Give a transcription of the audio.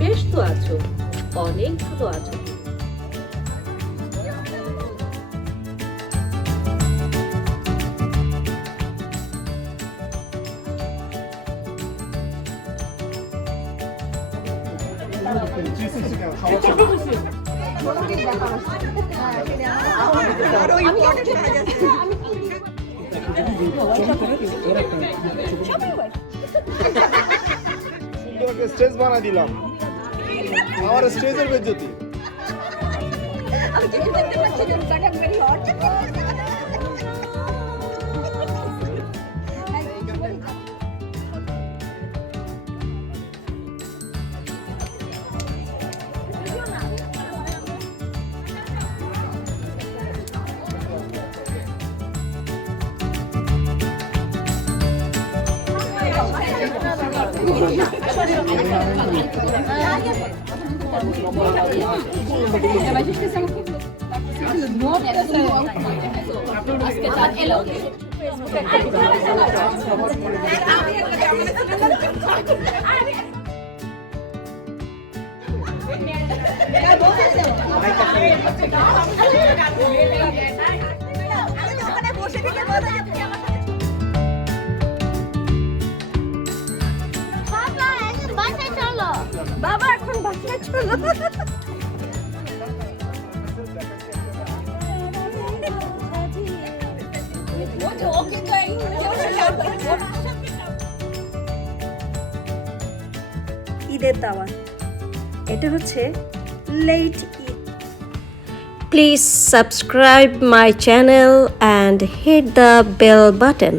বেশ তো আছো, অনেক ভালো আছো। স্টেজ বানাই দিলাম, আমার স্টেজের বেজ্জতি। বাবা এখন বাসায় চলো। ঈদের দাওয়াত, এটা হচ্ছে late Eid. Please subscribe my channel and hit the bell button.